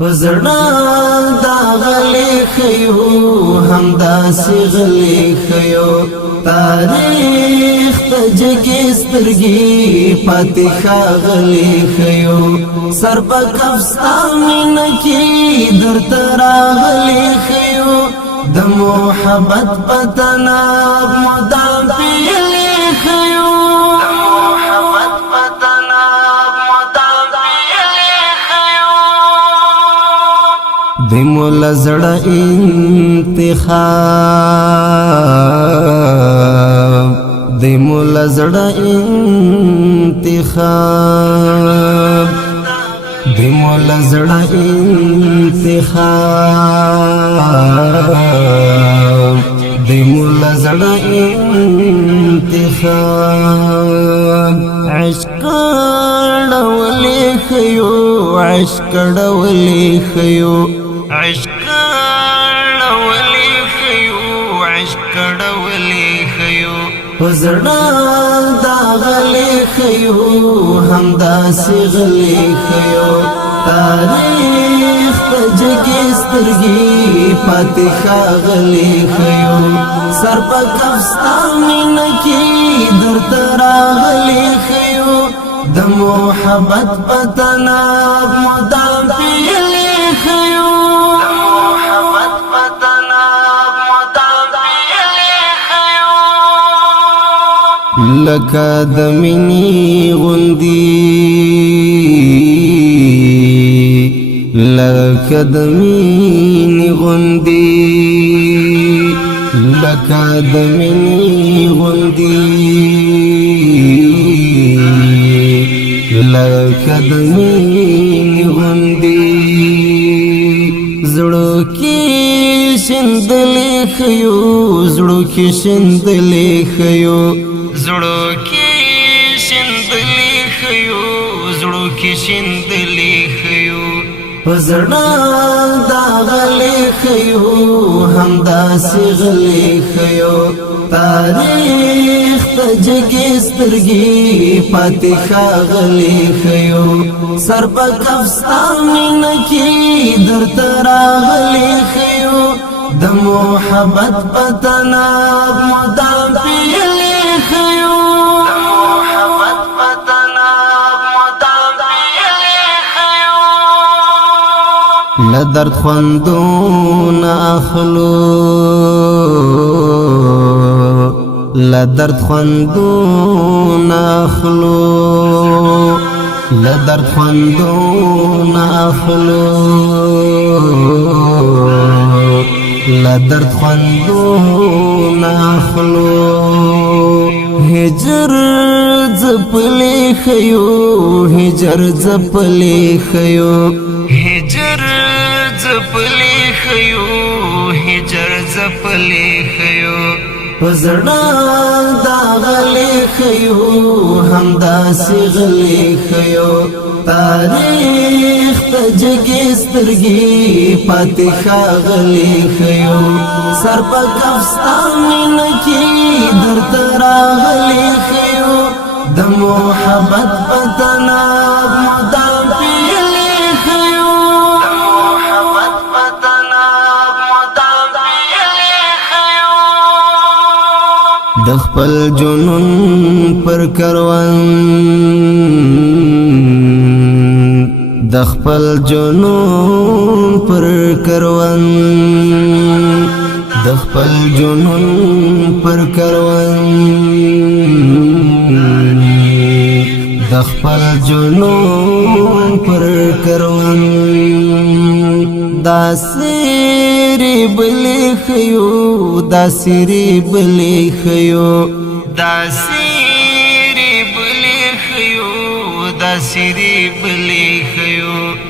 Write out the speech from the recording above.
پزړه دا غلي خيو همداسې غلي خيو تاریخ ته جګې سترګې پاتې ښاغلي خيو سر په کفستا مینه کې درته راغلي خيو د محبت په تناب مدام پیلي خيو د مولا زړه انتخاب د مولا زړه انتخاب د مولا زړه انتخاب د مولا زړه انتخاب عشق ډولې خيو عشق ډولې خيو عشق ډولې خيو عشق ډولې خيو پزړه دا غلې خيو همداسې غلې خيو تاریخ ته جګې سترګې پاتې ښاغلي خيو سر په کفستا مینه کې درته راغلي خيو د محبت په تناب مدام پیلي خيو لکه د مینې غوندې لکه د مینې غوندې لکه د مینې غوندې لکه د مینې غوندې زړه کې شندلې خيو زړه کې شندلې خيو زړه کې شندلې خيو زړه کې شندلې خيو پزړه دا غلې خيو همداسې غلې خيو تاریخ ته جګې سترګې پاتې ښاغلي خيو سر په کفستا مینه کې درته راغلي خيو د محبت په تناب مدام پیلي خيو لدرد خوندون اخلو لدرد خوندون اخلو لدرد خوندون اخلو لدرد خوندون اخلو هجر زپلی خيو هجر زپلی خيو هجر زپلی خيو هجر زپلی خيو پزړه دا غلې خيو همداسې غلې خيو تاریخ ته جګې سترګې پاتې ښاغلي خيو سر په کفستا مینه کې درته راغلي خيو د محبت په تناب مدام پیلي خيو د خپل جنون پر کروان د خپل جنون پر کروان د خپل جنون پر کروان د خپل جنون پر کروان دا سری بلی خيو دا سری بلی خيو دا سری بلی خيو دا سری بلی خيو